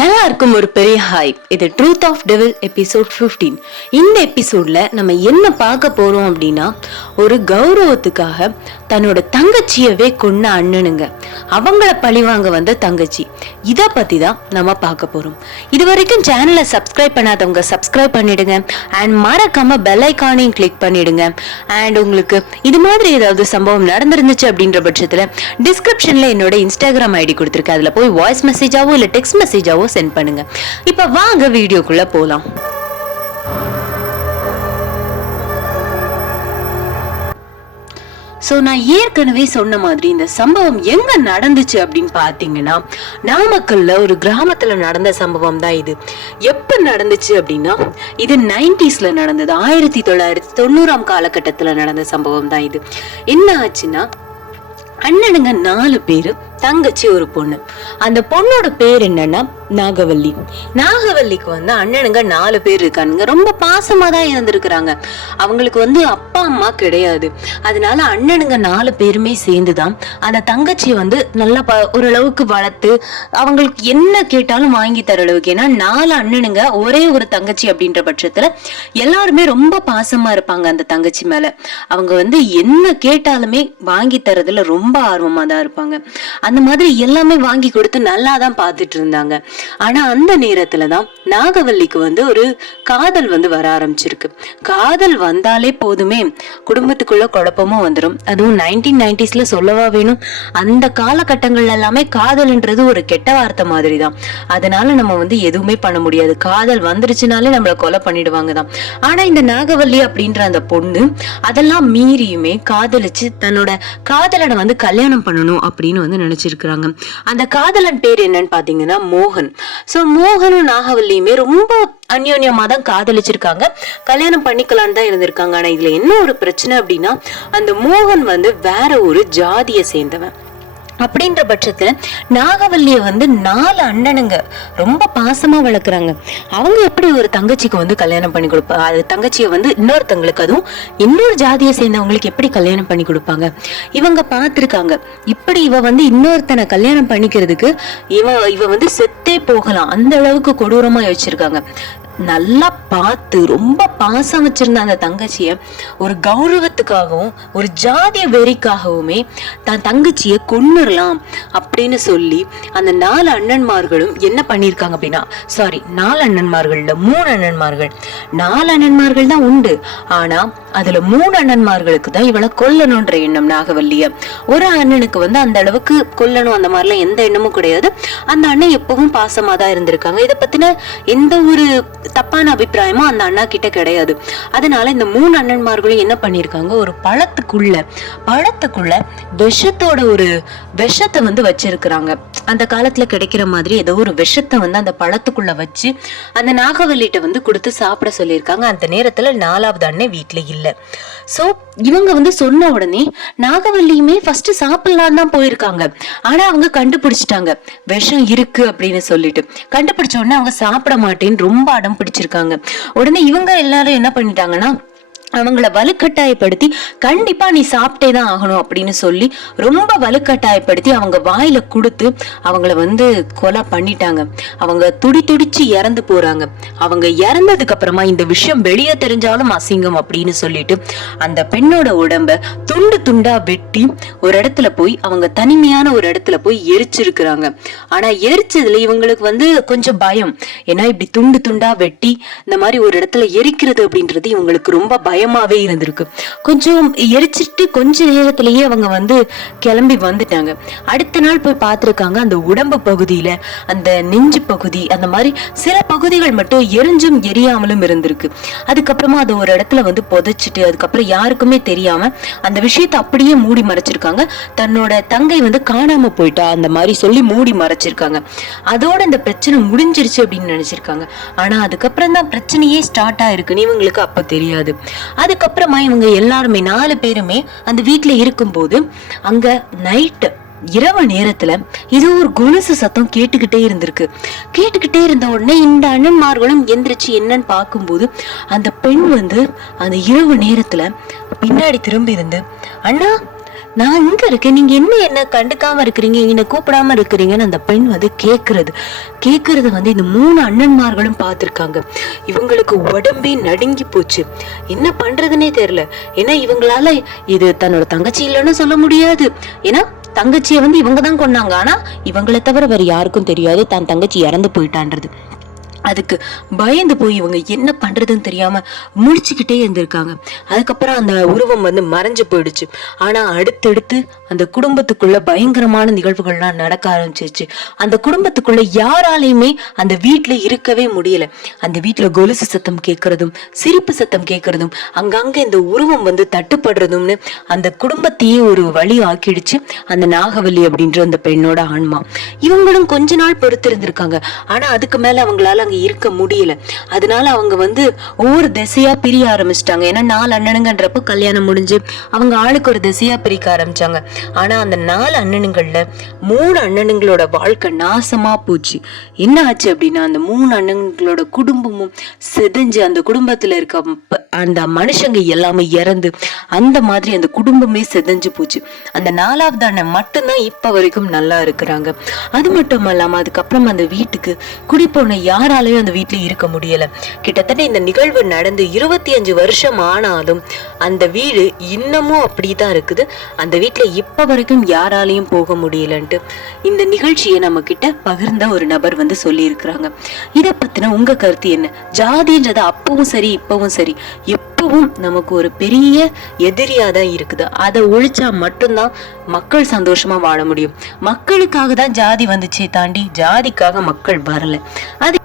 எல்லாருக்கும் ஒரு பெரிய ஹாய். இது ட்ரூத் ஆஃப் டெவில் எபிசோட் 15. இந்த எபிசோட்ல நம்ம என்ன பார்க்க போறோம் அப்படின்னா, ஒரு கௌரவத்துக்காக தன்னோட தங்கச்சியவே கொன்ன அண்ணனுங்க, அவங்கள பழிவாங்க வந்த தங்கச்சி, இத பத்தி தான் நம்ம பார்க்க போறோம். இது வரைக்கும் சேனலை சப்ஸ்கிரைப் பண்ணாதவங்க சப்ஸ்கிரைப் பண்ணிடுங்க அண்ட் மறக்காம பெல் ஐகானையும் கிளிக் பண்ணிடுங்க. அண்ட் உங்களுக்கு இது மாதிரி ஏதாவது சம்பவம் நடந்திருந்துச்சு அப்படின்ற பட்சத்துல டிஸ்கிரிப்ஷன்ல என்னோட இன்ஸ்டாகிராம் ஐடி கொடுத்துருக்கேன், அதுல போய் வாய்ஸ் மெசேஜாவோ இல்ல டெக்ஸ்ட் மெசேஜாவோ சென்ட் பண்ணுங்க. இப்ப வாங்க வீடியோக்குள்ள போலாம். சோ நான் ஏற்கனவே சொன்ன மாதிரி இந்த சம்பவம் எங்க நடந்துச்சு அப்படின்னு பாத்தீங்கன்னா, நாமக்கல்ல ஒரு கிராமத்துல நடந்த சம்பவம் தான் இது. எப்ப நடந்துச்சு அப்படின்னா, இது 90ஸ்ல நடந்தது. 1990ஆம் காலகட்டத்துல நடந்த சம்பவம் தான் இது. என்ன ஆச்சுன்னா, அண்ணனுங்க 4 பேரு, தங்கச்சி ஒரு பொண்ணு. அந்த பொண்ணோட பேர் என்னன்னா நாகவல்லி. நாகவல்லிக்கு அண்ணனுங்க 4 பேர் இருக்கானுங்க. ரொம்ப பாசமா தான் இருந்திருக்கிறாங்க. அவங்களுக்கு அப்பா அம்மா கிடையாது. அதனால அண்ணனுங்க 4 பேருமே சேர்ந்துதான் அந்த தங்கச்சியை நல்லா ஓரளவுக்கு வளர்த்து அவங்களுக்கு என்ன கேட்டாலும் வாங்கி தர அளவுக்கு. ஏன்னா 4 அண்ணனுங்க ஒரே ஒரு தங்கச்சி அப்படின்ற பட்சத்துல எல்லாருமே ரொம்ப பாசமா இருப்பாங்க அந்த தங்கச்சி மேல. அவங்க என்ன கேட்டாலுமே வாங்கி தரதுல ரொம்ப ஆர்வமா தான் இருப்பாங்க. அந்த மாதிரி எல்லாமே வாங்கி கொடுத்து நல்லா தான் பார்த்துட்டு இருந்தாங்க. ஆனா அந்த நேரத்துலதான் நாகவல்லிக்கு ஒரு காதல் வர ஆரம்பிச்சிருக்கு. காதல் வந்தாலே போதுமே குடும்பத்துக்குள்ள குழப்பமும் வந்துடும். அதுவும் 1990ஸ்ல சொல்லவா வேணும். அந்த காலகட்டங்கள்ல எல்லாமே காதல்ன்றது ஒரு கெட்ட வார்த்தை மாதிரி தான். அதனால நம்ம எதுவுமே பண்ண முடியாது. காதல் வந்துருச்சுனாலே நம்மள கொலை பண்ணிடுவாங்க தான். ஆனா இந்த நாகவல்லி அப்படின்ற அந்த பொண்ணு அதெல்லாம் மீறியுமே காதலிச்சு தன்னோட காதலனை கல்யாணம் பண்ணணும் அப்படின்னு நினைச்சிருக்கிறாங்க. அந்த காதலன் பேர் என்னன்னு பாத்தீங்கன்னா மோகன். சோ மோகனும் நாகவல்லியுமே ரொம்ப அந்யோன்யமா தான் காதலிச்சிருக்காங்க, கல்யாணம் பண்ணிக்கலான்னு தான் இருந்திருக்காங்க. ஆனா இதுல என்ன ஒரு பிரச்சனை அப்படின்னா, அந்த மோகன் வேற ஒரு ஜாதியை சேர்ந்தவன். அப்படின்ற பட்சத்துல நாகவல்லிய 4 அண்ணனுங்க ரொம்ப பாசமா வளர்க்குறாங்க. அவங்க எப்படி ஒரு தங்கச்சிக்கு கல்யாணம் பண்ணி கொடுப்பாங்க? அது தங்கச்சிய இன்னொருத்தங்களுக்கு, அதுவும் இன்னொரு ஜாதியை சேர்ந்தவங்களுக்கு எப்படி கல்யாணம் பண்ணி கொடுப்பாங்க? இவங்க பார்த்திருக்காங்க, இப்படி இவ இன்னொருத்தனை கல்யாணம் பண்ணிக்கிறதுக்கு இவ செத்தே போகலாம், அந்த அளவுக்கு கொடூரமா யோசிச்சிருக்காங்க. நல்லா பார்த்து ரொம்ப பாசம் வச்சிருந்த அந்த தங்கச்சிய ஒரு கௌரவத்துக்காகவும் ஒரு ஜாதிய வெறிக்காகவுமே தன் தங்கச்சிய கொன்னுடலாம் அப்படின்னு சொல்லி அந்த 4 அண்ணன்மார்களும் என்ன பண்ணிருக்காங்க அப்படின்னா, சாரி 4 அண்ணன்மார்கள்ல 3 அண்ணன்மார்கள், 4 அண்ணன்மார்கள் தான் உண்டு. ஆனா அதுல 3 அண்ணன்மார்களுக்கு தான் இவளை கொல்லணும்ன்ற எண்ணம். நாகவல்லிய ஒரு அண்ணனுக்கு அந்த அளவுக்கு கொல்லணும் அந்த மாதிரிலாம் எந்த எண்ணமும் கிடையாது. அந்த அண்ணன் எப்பவும் பாசமா தான் இருந்திருக்காங்க. இதை பத்தின எந்த ஒரு தப்பான அபிப்பிராயமும் அந்த அண்ணா கிட்ட கிடையாது. அதனால இந்த 3 அண்ணன்மார்களும் என்ன பண்ணிருக்காங்க, ஒரு பழத்துக்குள்ள விஷத்தோட ஒரு விஷத்தை வச்சிருக்கிறாங்க. அந்த காலத்துல கிடைக்கிற மாதிரி ஏதோ ஒரு விஷத்தை அந்த பழத்துக்குள்ள வச்சு அந்த நாகவல்லிட்ட கொடுத்து சாப்பிட சொல்லியிருக்காங்க. அந்த நேரத்துல 4வது அண்ணன் வீட்டுல இல்ல. சோ இவங்க சொன்ன உடனே நாகவல்லியுமே ஃபர்ஸ்ட் சாப்பிடலாம் தான் போயிருக்காங்க. ஆனா அவங்க கண்டுபிடிச்சிட்டாங்க விஷம் இருக்கு அப்படின்னு சொல்லிட்டு. கண்டுபிடிச்ச உடனே அவங்க சாப்பிட மாட்டேன்னு ரொம்ப அடம் பிடிச்சிருக்காங்க. உடனே இவங்க எல்லாரும் என்ன பண்ணிட்டாங்கன்னா, அவங்கள வலுக்கட்டாயப்படுத்தி கண்டிப்பா நீ சாப்பிட்டே தான் ஆகணும் அப்படின்னு சொல்லி ரொம்ப வலுக்கட்டாயப்படுத்தி அவங்க வாயில கொடுத்து அவங்கள கொலை பண்ணிட்டாங்க. அவங்க துடிச்சு இறந்து போறாங்க. அவங்க இறந்ததுக்கு அப்புறமா இந்த விஷயம் வெளியே தெரிஞ்சாலும் அசிங்கம் அப்படின்னு சொல்லிட்டு அந்த பெண்ணோட உடம்ப துண்டு துண்டா வெட்டி ஒரு இடத்துல போய் அவங்க தனிமையான ஒரு இடத்துல போய் எரிச்சிருக்கிறாங்க. ஆனா எரிச்சதுல இவங்களுக்கு கொஞ்சம் பயம். ஏன்னா இப்படி துண்டு துண்டா வெட்டி இந்த மாதிரி ஒரு இடத்துல எரிக்கிறது அப்படின்றது இவங்களுக்கு ரொம்ப பயமாவே இருந்திருக்கு. கொஞ்சம் எரிச்சிட்டு கொஞ்ச நேரத்திலேயே அவங்க கிளம்பி வந்துட்டாங்க. அடுத்த நாள் போய் பார்த்திருக்காங்க, அந்த உடம்பு பகுதியில அந்த நெஞ்சு பகுதி அந்த மாதிரி சில பகுதிகள் மட்டும் எரிஞ்சும் எரியாமலும் இருந்திருக்கு. அதுக்கப்புறமா அதை ஒரு இடத்துல புதைச்சிட்டு அதுக்கப்புறம் யாருக்குமே தெரியாம அந்த விஷயத்தை அப்படியே மூடி மறைச்சிருக்காங்க. தன்னோட தங்கை காணாம போயிட்டா அந்த மாதிரி சொல்லி மூடி மறைச்சிருக்காங்க. அதோட இந்த பிரச்சனை முடிஞ்சிருச்சு அப்படின்னு நினைச்சிருக்காங்க. ஆனா அதுக்கப்புறம் தான் பிரச்சனையே ஸ்டார்ட் ஆயிருக்குன்னு இவங்களுக்கு அப்ப தெரியாது. அதுக்கப்புறமா இவங்க எல்லாருமே 4 பேருமே அந்த வீட்டுல இருக்கும்போது அங்க நைட்டு இரவு நேரத்துல இது ஒரு கொலுசு சத்தம் கேட்டுக்கிட்டே இருந்த உடனே இந்த அண்ணன்மார்களும் எந்திரிச்சு என்னன்னு பார்க்கும்போது அந்த பெண் அந்த இரவு நேரத்துல பின்னாடி திரும்பி இருந்து, அண்ணா நான் இங்க இருக்கேன், நீங்க என்ன கண்டுக்காம இருக்கிறீங்க, என்ன கூப்பிடாம இருக்கிறீங்கன்னு அந்த பெண் வந்து கேக்குறது வந்து இந்த 3 அண்ணன்மார்களும் பார்த்திருக்காங்க. இவங்களுக்கு உடம்பே நடுங்கி போச்சு, என்ன பண்றதுன்னே தெரியல. ஏன்னா இவங்களால இது தன்னோட தங்கச்சி இல்லைன்னு சொல்ல முடியாது, ஏன்னா தங்கச்சியை வந்து இவங்கதான் கொன்னாங்க. ஆனா இவங்களை தவிர வேற யாருக்கும் தெரியாது தான் தங்கச்சி இறந்து போயிட்டான்றது. அதுக்கு பயந்து போய் இவங்க என்ன பண்றதுன்னு தெரியாம முழிச்சுக்கிட்டே இருந்திருக்காங்க. அதுக்கப்புறம் அந்த உருவம் வந்து மறைஞ்சு போயிடுச்சு. ஆனா அடுத்தடுத்து அந்த குடும்பத்துக்குள்ள பயங்கரமான நிகழ்வுகள்லாம் நடக்க ஆரம்பிச்சிருச்சு. அந்த குடும்பத்துக்குள்ள யாராலையுமே அந்த வீட்டுல இருக்கவே முடியல. அந்த வீட்டுல கொலுசு சத்தம் கேட்கறதும் சிரிப்பு சத்தம் கேட்கறதும் அங்கங்க இந்த உருவம் வந்து தட்டுப்படுறதும்னு அந்த குடும்பத்தையே ஒரு வழி ஆக்கிடுச்சு அந்த நாகவல்லி அப்படின்ற அந்த பெண்ணோட ஆன்மா. இவங்களும் கொஞ்ச நாள் பொறுத்து இருந்திருக்காங்க. ஆனா அதுக்கு மேல அவங்களால இருக்க முடியல. அதனால அவங்க வந்து ஒவ்வொரு திசையா பிரிய ஆரம்பிச்சிட்டாங்க. ஏன்னா 4 அண்ணனுங்கன்றப்போ கல்யாணம் முடிஞ்சு அவங்க ஆளுக்கு ஒரு திசையா பிரிக்க ஆரம்பிச்சாங்க. ஆனா அந்த 4 அண்ணனுங்கள்ல 3 அண்ணனுங்களோட வாழ்க்கை நாசமா போச்சு. என்ன ஆச்சு அப்படின்னா அந்த 3 அண்ணனுங்களோட குடும்பமும் செதஞ்சு அந்த குடும்பத்துல இருக்க அந்த மனுஷங்க எல்லாமே இறந்து அந்த மாதிரி அந்த குடும்பமே செதஞ்சு போச்சு. அந்த 4வது அண்ணன் மட்டும்தான் இப்ப வரைக்கும் நல்லா இருக்கிறாங்க. அது மட்டும் இல்லாம அதுக்கப்புறம் அந்த வீட்டுக்கு குடிப்போன யாராலையும் அந்த வீட்டுல இருக்க முடியல. கிட்டத்தட்ட இந்த நிகழ்வு நடந்து 25 வருஷம் ஆனாலும் அந்த வீடு இன்னமும் அப்படிதான் இருக்குது. அந்த வீட்டுல இப்ப வரைக்கும் யாராலையும் போக முடியலன்ட்டு இந்த நிகழ்ச்சியை நம்ம கிட்ட பகிர்ந்த ஒரு நபர் வந்து சொல்லி இருக்கிறாங்க. இத பத்தின உங்க கருத்து என்ன? ஜாதின்றது அப்பவும் சரி இப்பவும் சரி எப்பவும் நமக்கு ஒரு பெரிய எதிரியாதான் இருக்குது. அதை ஒழிச்சா மட்டும்தான் மக்கள் சந்தோஷமா வாழ முடியும். மக்களுக்காக தான் ஜாதி வந்துச்சே தாண்டி ஜாதிக்காக மக்கள் வரல. அது